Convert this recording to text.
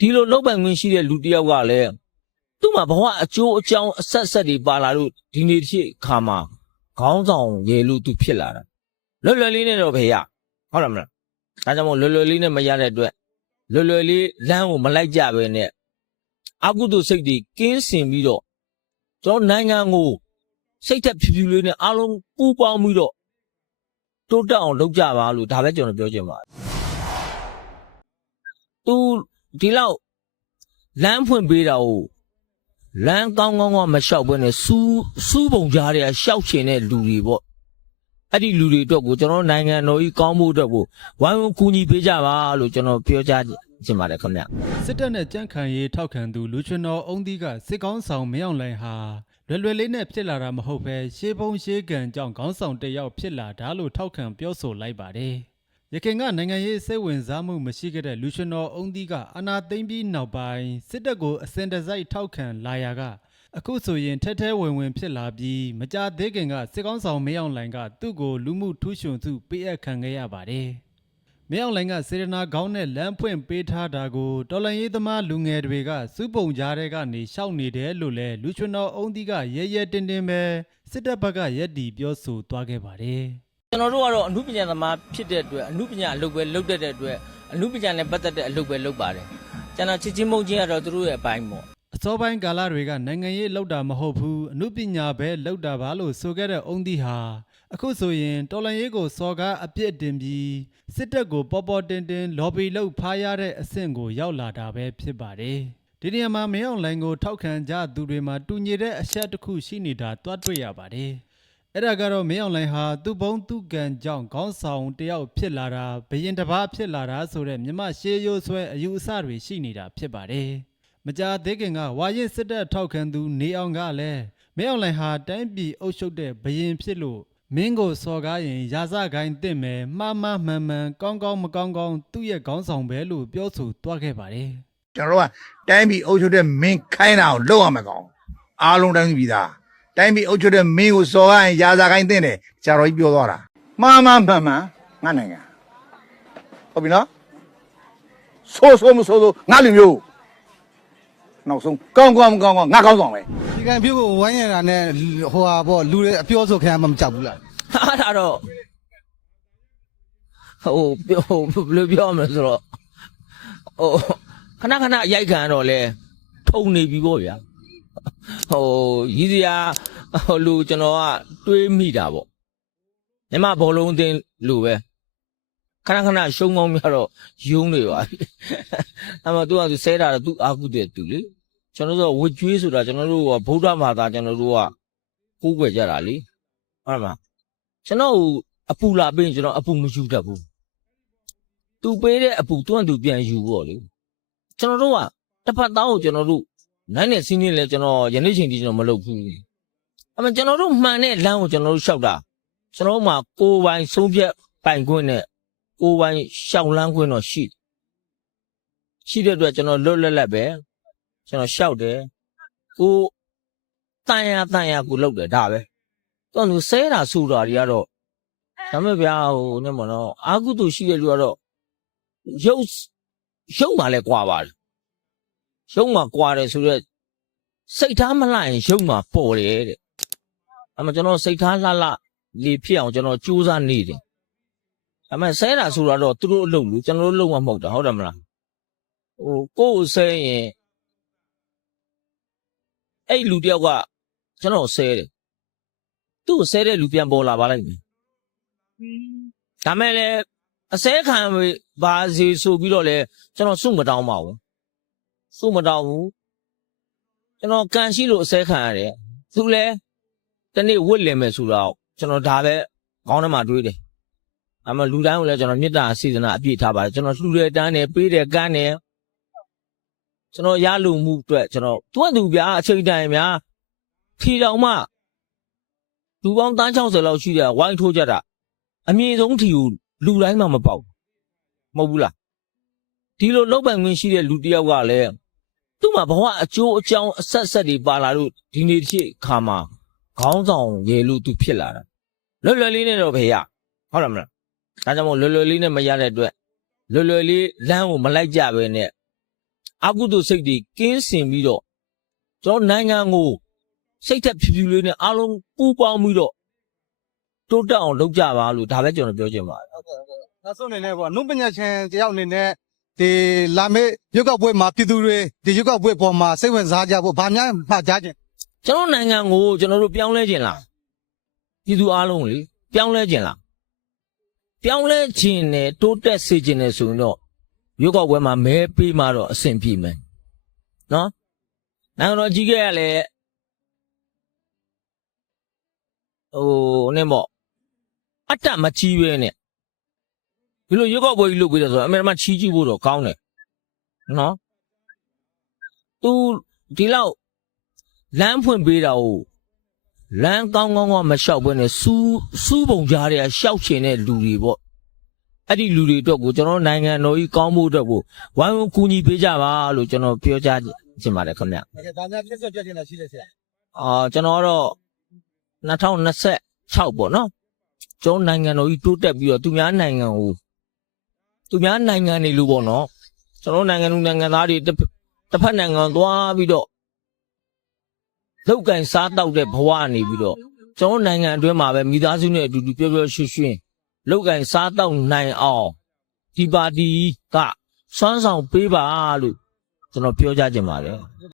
ဒီလိုလောက်ပိုင်ခွင့်ရှိတဲ့လူတစ်ယောက်ကလည်းသူ့မှာဘဝအကျိုးအကြောင်းအဆက်ဆက်တွေပါလာလို့ဒီနေ့တစ်ခါမှာခေါင်းဆောင်ရေလို့သူဖြစ်လာတာလွယ်လွယ်လေးနဲ့တော့ဖေရဟုတ်တယ်မလားဒါကြောင့်မို့လွယ်လွယ်လေးနဲ့မရတဲ့အတွက်လွယ်လွယ်လေးလမ်းကိုမလိုက်ကြပဲနဲ့အကုသိုလ်စိတ်တွေကင်းစင်ပြီးတော့ကျွန်တော်နိုင်ငံကိုစိတ်သက်ဖြူဖြူလေးနဲ့အားလုံးပူပေါင်းပြီးတော့တိုးတက်အောင်လုပ်ကြပါလို့ဒါပဲကျွန်တော်ပြောချင်ပါတယ်သူ ဒီလောက်လမ်းဖွင့်ပေးတာကိုလမ်းကောင်းကောင်းကမလျှောက်ဘဲနဲ့စူးစူးပုံကြားတွေကရှောက်ချင်တဲ့လူတွေပေါ့အဲ့ဒီလူတွေအတွက်ကိုကျွန်တော်နိုင်ငံတော်ကြီးကောင်းဖို့အတွက်ကိုဝိုင်းဝန်းကူညီပေးကြပါလို့ကျွန်တော်ပြောကြားချင်ပါတယ်ခင်ဗျစစ်တပ်နဲ့ကြန့်ခိုင်ရေးထောက်ခံသူလူချွန်တော်အုံးသီးကစစ်ကောင်းဆောင်မရောက်လိုင်ဟာလွယ်လွယ်လေးနဲ့ဖြစ်လာတာမဟုတ်ပဲရှေးဘုံရှေးကံကြောင့်ခေါင်းဆောင်တစ်ယောက်ဖြစ်လာတာလို့ထောက်ခံပြောဆိုလိုက်ပါတယ်။ ရခိုင်ကနိုင်ငံရေးစိတ်ဝင်စားမှုမရှိခဲ့တဲ့လူချွန်တော်အုံးသီးကအာနာသိမ့်ပြီးနောက်ပိုင်းစစ်တပ်ကိုအစင်တစိုက်ထောက်ခံလာရာကအခုဆိုရင်ထဲထဲဝင်ဝင်ဖြစ်လာပြီးမကြသေးခင်ကစစ်ကောင်းဆောင်မရောက်လိုင်ကသူ့ကိုလူမှုထူးချွန်သူပေးအပ်ခံခဲ့ရပါတယ်။မင်းအောင်လိုင်ကစေရနာခေါင်းနဲ့လမ်းဖွင့်ပေးထားတာကိုတော်လန်ရေးသမားလူငယ်တွေကစုပုံကြားတဲ့ကနေရှောက်နေတယ်လို့လဲလူချွန်တော်အုံးဒီကရဲရဲတင်းတင်းပဲစစ်တပ်ဘက်ကရက်တီပြောဆိုသွားခဲ့ပါတယ် ကျွန်တော်တို့ကတော့အမှုပညာသမားဖြစ်တဲ့အတွက်အမှုပညာအလုပ်ပဲလုပ်တတ်တဲ့အတွက်အမှုပညာနဲ့ပတ်သက်တဲ့အလုပ်ပဲလုပ်ပါတယ်ကျွန်တော်ချစ်ချင်းမုန်းချင်းကတော့သူတို့ရဲ့အပိုင်းပေါ့အစောပိုင်းကာလတွေကနိုင်ငံရေးလောက်တာမဟုတ်ဘူးအမှုပညာပဲလောက်တာပါလို့ဆိုခဲ့တဲ့အုံးဒီဟာအခုဆိုရင်တော်လန်ရေးကိုစော်ကားအပြစ်တင်ပြီးစစ်တပ်ကိုပေါ်ပေါ်တင်တင်လော်ဘီလုပ်ဖားရတဲ့အဆင့်ကိုရောက်လာတာပဲဖြစ်ပါတယ်ဒီနေရာမှာမင်းအောင်လိုင်ကိုထောက်ခံကြသူတွေမှာတူညီတဲ့အချက်တစ်ခုရှိနေတာတွားတွေ့ရပါတယ်။ အဲ့ဒါကတော့မင်းအောင်လိုင်ဟာသူ့ဘုံသူ့ကံကြောင့်ခေါင်းဆောင်တစ်ယောက်ဖြစ်လာတာဘယင်တစ်ပါးဖြစ်လာတာဆိုတဲ့မြမရှေးရိုးဆွဲအယူအဆတွေရှိနေတာဖြစ်ပါတယ်။မကြာသေးခင်ကဝါရင်စစ်တပ်ထောက်ခံသူနေအောင်ကလည်းမင်းအောင်လိုင်ဟာတိုင်းပြည်အုပ်ချုပ်တဲ့ဘယင်ဖြစ်လို့မင်းကိုစော်ကားရင်ရာဇဂိုင်းတင့်မယ်မှားမှားမှန်မှန်ကောင်းကောင်းမကောင်းကောင်းသူ့ရဲ့ခေါင်းဆောင်ပဲလို့ပြောဆိုသွားခဲ့ပါတယ်။ကျွန်တော်တို့ကတိုင်းပြည်အုပ်ချုပ်တဲ့မင်းခိုင်းတာကိုလုပ်ရမှာကောင်အားလုံးတိုင်းပြည်သား တိုင်းပြည်အုပ်ချုပ်တဲ့မင်းကိုစော်ကားရင်ရာဇာခိုင်းတဲ့တယ်ဆရာတော်ကြီးပြောသွားတာမှားမှားမှန်မှန်ငါနိုင်ငံဟုတ်ပြီနော်ဆိုးဆိုးမဆိုးဆိုးငါလူမျိုးနောက်ဆုံးကောင်းကောင်းမကောင်းကောင်းငါကောင်းဆောင်ပဲဒီကံပြုတ်ကိုဝိုင်းရတာနဲ့ဟိုဟာပေါ့လူတွေအပြောဆိုခံရမှမကြောက်ဘူးလားဟာဒါတော့ဟိုပြောဟိုဘယ်လိုပြောမလဲဆိုတော့ဟိုခဏခဏရိုက်ခံရတော့လဲထုံနေပြီပေါ့ဗျာ ဟိုရည်စရာဟိုလူကျွန်တော်ကတွေးမိတာပေါ့မြမဘောလုံးအသင်းလူပဲခဏခဏရှုံးကောင်းများတော့ယုံနေပါပြီအဲ့မှာသူကသူဆဲတာတော့သူအာကုတဲ့သူလေကျွန်တော်တို့ကဝတ်ကျွေးဆိုတာကျွန်တော်တို့ကဗုဒ္ဓဘာသာကျွန်တော်တို့ကကိုးကွယ်ကြတာလေဟုတ်မှာကျွန်တော်အပူလာပေးရင်ကျွန်တော်အပူမယူတတ်ဘူးသူပေးတဲ့အပူတွန့်သူပြန်ယူပေါ့လေကျွန်တော်တို့ကတစ်ဖက်သားကိုကျွန်တော်တို့ နိုင်နဲ့စင်းနေလဲကျွန်တော်ယနေ့ချိန်ထိကျွန်တော်မလုပ်ဘူးအမှကျွန်တော်တို့မှန်တဲ့လမ်းကိုကျွန်တော်တို့ရှောက်တာကျွန်တော်တို့မှာကိုယ်ပိုင်ဆုံးဖြတ်ပိုင်ခွင့်နဲ့ကိုယ်ပိုင်ရှောက်လန်းခွင့်တော့ရှိတယ်ရှိတဲ့အတွက်ကျွန်တော်လွတ်လပ်လပ်ပဲကျွန်တော်ရှောက်တယ်ကိုတန်ရတန်ရကိုလုပ်တယ်ဒါပဲတော့လူဆဲတာဆူတာတွေကတော့ဒါမဲ့ဗျာဟိုနဲ့မနော်အာကုတုရှိတဲ့လူကတော့ရုပ်ရုပ်မှလည်းကွာပါတယ် ရုပ်မှကွာတယ်ဆိုတော့စိတ်ထားမလှရင်ရုပ်မှပေါ်တယ်တဲ့အဲ့မှာကျွန်တော်စိတ်ထားလှလှလေဖြစ်အောင်ကျွန်တော်ကြိုးစားနေတယ်ဒါမဲ့ဆဲတာဆိုတာတော့သူတို့အလုပ်လို့ကျွန်တော်တို့လုပ်မှမဟုတ်တာဟုတ်တယ်မလားဟိုကိုယ်ကိုဆဲရင်အဲ့လူတယောက်ကကျွန်တော်ဆဲတယ်သူ့ကိုဆဲတဲ့လူပြန်ပေါ်လာပါလိုက်မယ်။ဒါမဲ့လည်းအစဲခံပါစေဆိုပြီးတော့လေကျွန်တော်စုမတောင်းပါဘူး။ စုမတောင်းဘူး။ကျွန်တော်ကန်ရှိလို့အစဲခံရတယ်။သူလည်းတနေ့ဝစ်လင်မယ်ဆိုတော့ကျွန်တော်ဒါပဲခေါင်းထဲမှာတွေးတယ်။အမလူတိုင်းကိုလည်းကျွန်တော်မေတ္တာစေတနာအပြည့်ထားပါတယ်။ကျွန်တော်လှူတယ်တန်းတယ်ပေးတယ်ကမ်းတယ်။ကျွန်တော်ရလူမှုအတွက်ကျွန်တော်သူ့အတူဗျာအချိန်တိုင်းများထီတောင်မှလူပေါင်းတန်း60လောက်ရှိတဲ့ဝိုင်းထိုးကြတာအမြင့်ဆုံးထီကိုလူတိုင်းမှမပေါက်မဟုတ်ဘူးလား ဒီလိုလောက်ပိုင်ခွင့်ရှိတဲ့လူတစ်ယောက်ကလည်းသူ့မှာဘဝအကျိုးအကြောင်းအဆက်ဆက်တွေပါလာလို့ဒီနေ့တစ်ခါမှာခေါင်းဆောင်ရေလို့သူဖြစ်လာတာလွယ်လွယ်လေးနဲ့တော့ဖေရဟုတ်တယ်မလားဒါကြောင့်မို့လွယ်လွယ်လေးနဲ့မရတဲ့အတွက်လွယ်လွယ်လေးလမ်းကိုမလိုက်ကြပဲနဲ့အကုသိုလ်စိတ်တွေကင်းစင်ပြီးတော့ကျွန်တော်နိုင်ငံကိုစိတ်သက်ဖြူဖြူလေးနဲ့အားလုံးပူးပေါင်းပြီးတော့တိုးတက်အောင်လုပ်ကြပါလို့ဒါပဲကျွန်တော်ပြောချင်ပါတယ်နောက်ဆုံးအနေနဲ့ပေါ့အနုပညာရှင်တယောက်အနေနဲ့ ဒီလာမေရုပ်ောက်ပွဲမှာပြည်သူတွေဒီရုပ်ောက်ပွဲပေါ်မှာစိတ်ဝင်စားကြဖို့ဗာများမှကြားခြင်းကျွန်တော်နိုင်ငံကိုကျွန်တော်တို့ပြောင်းလဲခြင်းလားပြည်သူအားလုံးလေပြောင်းလဲခြင်းလားပြောင်းလဲခြင်းနဲ့တိုးတက်စေခြင်းနဲ့ဆိုရင်တော့ရုပ်ောက်ပွဲမှာမဲပေးမှတော့အဆင်ပြေမယ်နော်နိုင်ငံတော်ကြီးကလည်းဟိုနဲ့ပေါ့အတ္တမကြီးပဲနဲ့ ဒီလိုရုပ်ောက်ပွဲကြီးလုပ်ပေးတယ်ဆိုတော့အမေရိကန်ချီးကြည့်ဖို့တော့ကောင်းတယ်နော်သူဒီလောက်လမ်းဖွင့်ပေးတာကိုလမ်းကောင်းကောင်းကမလျှောက်ဘဲနဲ့စူးစူးပုံကြားတွေကရှောက်ချင်တဲ့လူတွေပေါ့အဲ့ဒီလူတွေအတွက်ကိုကျွန်တော်တို့နိုင်ငံတော်ကြီးကောင်းဖို့အတွက်ကိုဝိုင်းဝန်းကူညီပေးကြပါလို့ကျွန်တော်ပြောကြားချင်ပါတယ်ခင်ဗျ။ဟုတ်ကဲ့ဒါများပြည့်စုံပြည့်ခြင်းတာရှိတယ်ဆရာအာကျွန်တော်ကတော့2026ပေါ့နော်ကျွန်တော်နိုင်ငံတော်ကြီးတိုးတက်ပြီးတော့သူများနိုင်ငံကို သူများနိုင်ငံတွေလို့ပေါ့နော်ကျွန်တော်နိုင်ငံသူနိုင်ငံသားတွေတစ်တစ်ဖက်နိုင်ငံသွားပြီးတော့လောက်ကင်စားတောက်တဲ့ဘဝနေပြီးတော့ကျွန်တော်နိုင်ငံအတွင်းမှာပဲမိသားစုနဲ့အတူတူပြောပြောရွှင်ရွှင်လောက်ကင်စားတောက်နိုင်အောင်ဒီပါတီကစွမ်းဆောင်ပေးပါလို့ကျွန်တော်ပြောကြချင်ပါတယ်